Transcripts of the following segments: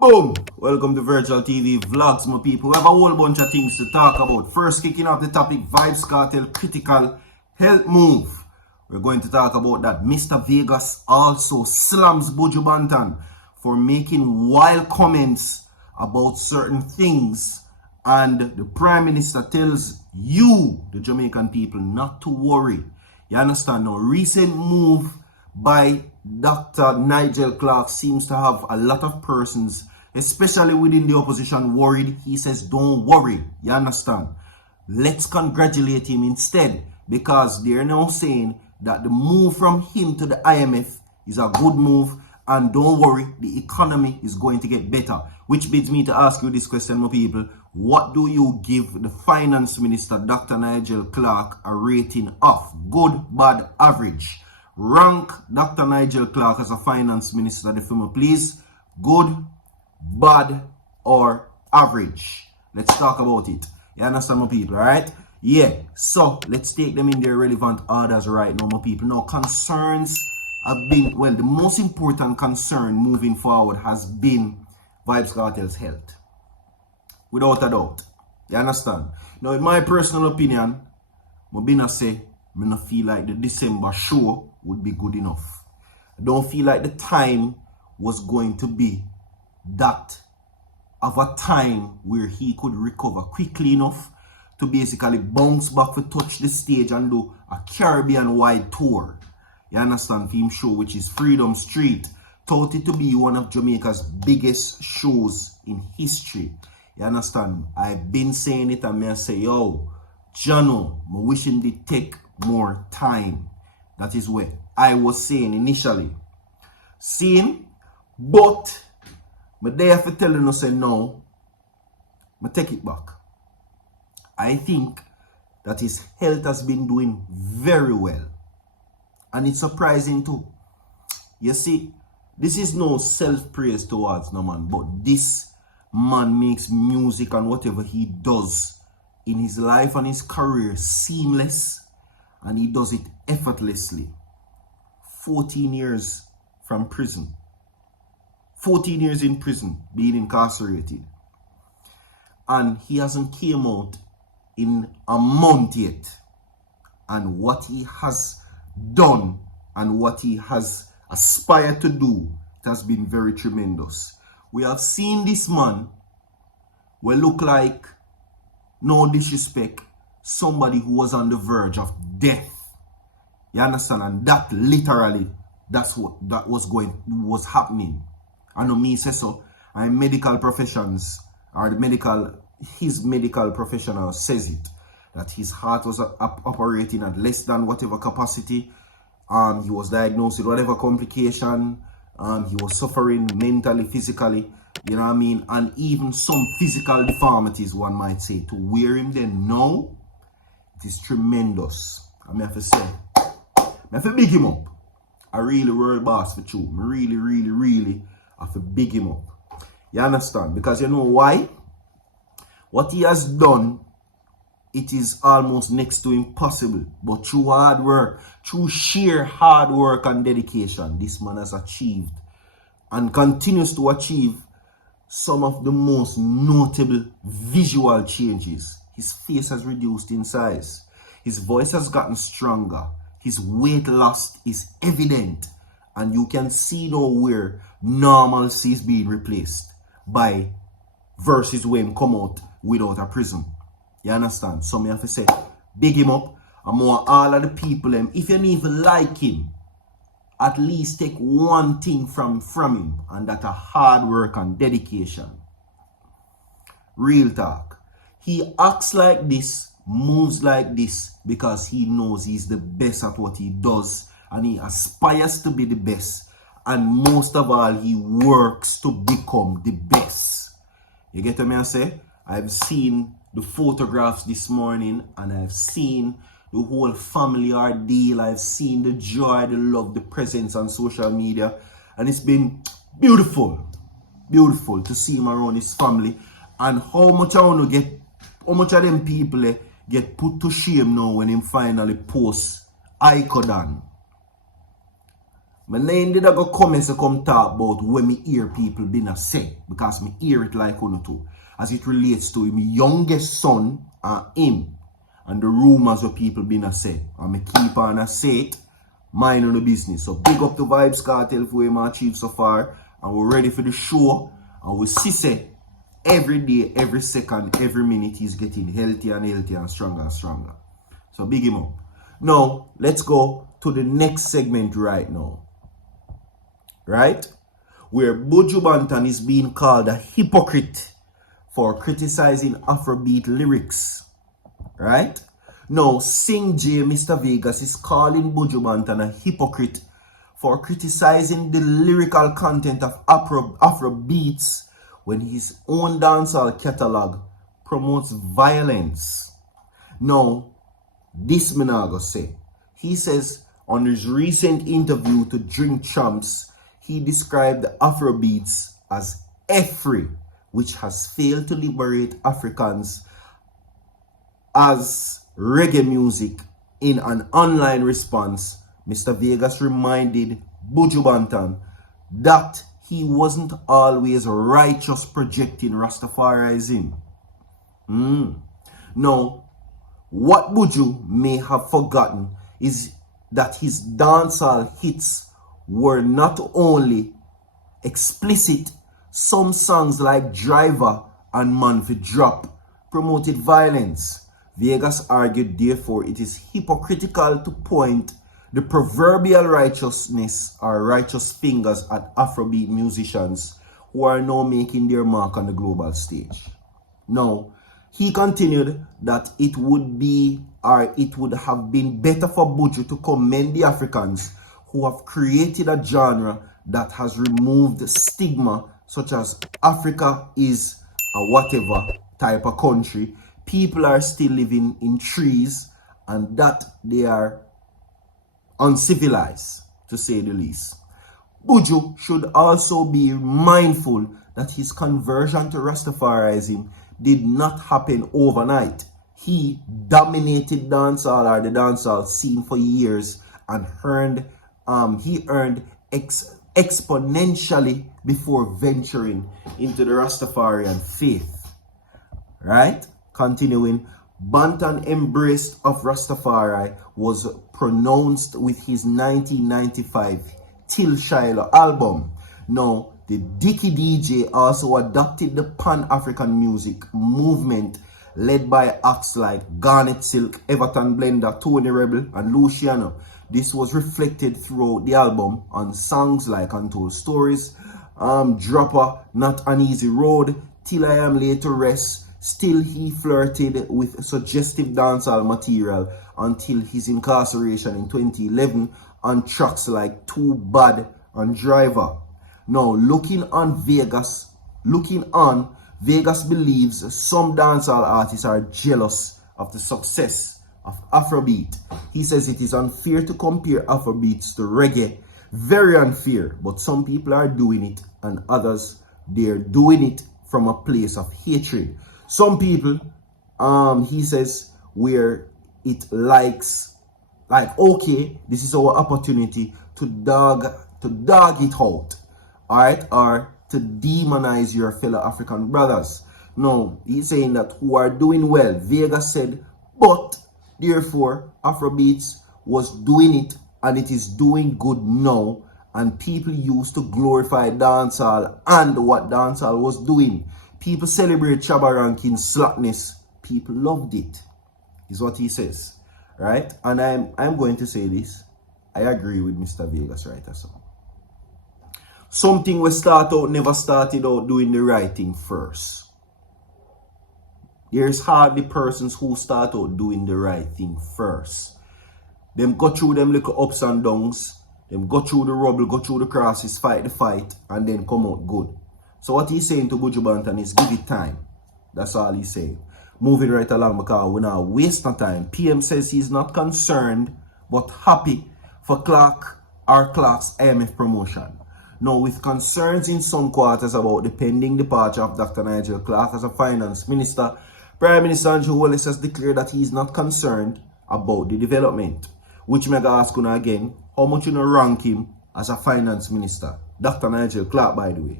Boom! Welcome to Virtual TV Vlogs, my people. We have a whole bunch of things to talk about. First, kicking off the topic, Vybz Kartel critical health move. We're going to talk about that. Mr. Vegas also slams Buju Banton for making wild comments about certain things. And the Prime Minister tells you, the Jamaican people, not to worry. You understand now? Recent move by Dr. Nigel Clarke seems to have a lot of persons, especially within the opposition, worried. He says, don't worry. You understand? Let's congratulate him instead, because they're now saying that the move from him to the IMF is a good move, and don't worry, the economy is going to get better. Which leads me to ask you this question, my people. What do you give the Finance Minister, Dr. Nigel Clarke, a rating of? Good, bad, average? Rank Dr. Nigel Clarke as a Finance Minister, the film, please. Good, bad, or average? Let's talk about it. You understand, my people, right? Yeah, so let's take them in their relevant orders right now, my people. Now, concerns have been, well, the most important concern moving forward has been Vybz Kartel's health. Without a doubt. You understand? Now, in my personal opinion, I say, I don't feel like the December show would be good enough. I don't feel like the time was going to be that of a time where he could recover quickly enough to basically bounce back to touch the stage and do a Caribbean-wide tour. You understand? For him show, which is Freedom Street. Thought it to be one of Jamaica's biggest shows in history. You understand? I've been saying it and I say, yo, Jano, I wish him to take more time. That is what I was saying initially. Seeing, but they have to tell you, say no, I take it back. I think that his health has been doing very well. And it's surprising too. You see, this is no self-praise towards no man, but this man makes music and whatever he does in his life and his career seamless, and he does it effortlessly. 14 years from prison. 14 years in prison, being incarcerated. And he hasn't came out in a month yet. And what he has done and what he has aspired to do, it has been very tremendous. We have seen this man will look like, no disrespect, somebody who was on the verge of death. You understand? And that literally, that's what was happening. I know me say so. And medical professions, or his medical professional says it, that his heart was operating at less than whatever capacity. He was diagnosed with whatever complication. He was suffering mentally, physically, you know what I mean? And even some physical deformities, one might say. To wear him then now, it is tremendous. I have to say, I have to big him up. I really world boss for you. I really have to big him up. You understand? Because you know why? What he has done, it is almost next to impossible. But through hard work, through sheer hard work and dedication, this man has achieved and continues to achieve some of the most notable visual changes. His face has reduced in size. His voice has gotten stronger. His weight loss is evident. And you can see now where normalcy is being replaced by verses when come out without a prison. You understand? So me have to say, big him up. And more all of the people, if you don't even like him, at least take one thing from him, and that a hard work and dedication. Real talk. He acts like this, moves like this, because he knows he's the best at what he does, and he aspires to be the best. And most of all, he works to become the best. You get what I say? I've seen the photographs this morning, and I've seen the whole family ordeal. I've seen the joy, the love, the presence on social media, and it's been beautiful to see him around his family. And how much of them people get put to shame now when him finally posts Icodon. My name did I go comments to come talk about when me hear people been a say, because me hear it like one too, as it relates to my youngest son and him, and the rumors of people been a say, and me keep on a say it, mind on the business. So big up to Vybz Kartel for him achieved so far, and we're ready for the show, and we see say every day, every second, every minute he's getting healthier and healthier and stronger and stronger. So big him up. Now let's go to the next segment right now. Right? Where Buju Banton is being called a hypocrite for criticizing Afrobeat lyrics. Right? Now, Sing J, Mr. Vegas, is calling Buju Banton a hypocrite for criticizing the lyrical content of Afrobeats when his own dancehall catalog promotes violence. Now, this me nah go say. He says on his recent interview to Drink Champs, he described the Afrobeats as F-free, which has failed to liberate Africans as reggae music. In an online response, Mr. Vegas reminded Buju Banton that he wasn't always righteous projecting Rastafarianism. Now, what Buju may have forgotten is that his dancehall hits were not only explicit. Some songs like Driver and Man for Drop promoted violence. Vegas argued, therefore, it is hypocritical to point the proverbial righteousness or righteous fingers at Afrobeat musicians who are now making their mark on the global stage. Now, he continued that it would have been better for Buju to commend the Africans who have created a genre that has removed stigma, such as Africa is a whatever type of country, people are still living in trees, and that they are uncivilized, to say the least. Buju should also be mindful that his conversion to Rastafarianism did not happen overnight. He dominated dancehall or the dancehall scene for years and he earned exponentially before venturing into the Rastafarian faith. Right? Continuing, Banton embrace of Rastafari was pronounced with his 1995 Till Shiloh album. Now, the Dicky DJ also adopted the Pan-African music movement led by acts like Garnet Silk, Everton Blender, Tony Rebel, and Luciano. This was reflected throughout the album on songs like Untold Stories, Dropper, Not an Easy Road, Till I Am Laid to Rest. Still, he flirted with suggestive dancehall material until his incarceration in 2011 on tracks like Too Bad and Driver. Now, looking on, Vegas believes some dancehall artists are jealous of the success of Afrobeat. He says it is unfair to compare Afrobeats to reggae. Very unfair, but some people are doing it and others, they're doing it from a place of hatred. Some people, he says, where it like, okay, this is our opportunity to dog it out, alright, or to demonize your fellow African brothers. No, he's saying that who are doing well. Vegas said, but therefore, Afrobeats was doing it and it is doing good now, and people used to glorify dancehall and what dancehall was doing. People celebrate Chaba Rankin's slackness. People loved it, is what he says, right? And I'm going to say this. I agree with Mr. Vegas right as well. Something we never started out doing the right thing first. There's hardly persons who start out doing the right thing first. Them go through them little ups and downs. Them go through the rubble, go through the crosses, fight the fight, and then come out good. So what he's saying to Buju Banton is give it time. That's all he's saying. Moving right along because we're not wasting time. PM says he's not concerned but happy for Clarke's IMF promotion. Now, with concerns in some quarters about the pending departure of Dr. Nigel Clarke as a finance minister, Prime Minister Holness has declared that he is not concerned about the development. Which me ask you again, how much you rank him as a finance minister. Dr. Nigel Clarke, by the way.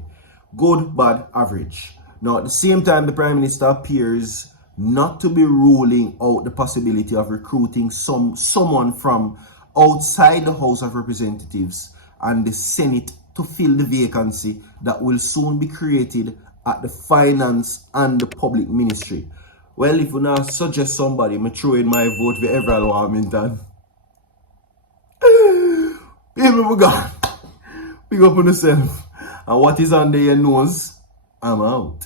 Good, bad, average. Now, at the same time, the Prime Minister appears not to be ruling out the possibility of recruiting someone from outside the House of Representatives and the Senate to fill the vacancy that will soon be created at the Finance and the Public Ministry. Well, if you now suggest somebody, I throw in my vote for Everald Warmington. People, we got. Big up on yourself. And what is under your nose, I'm out.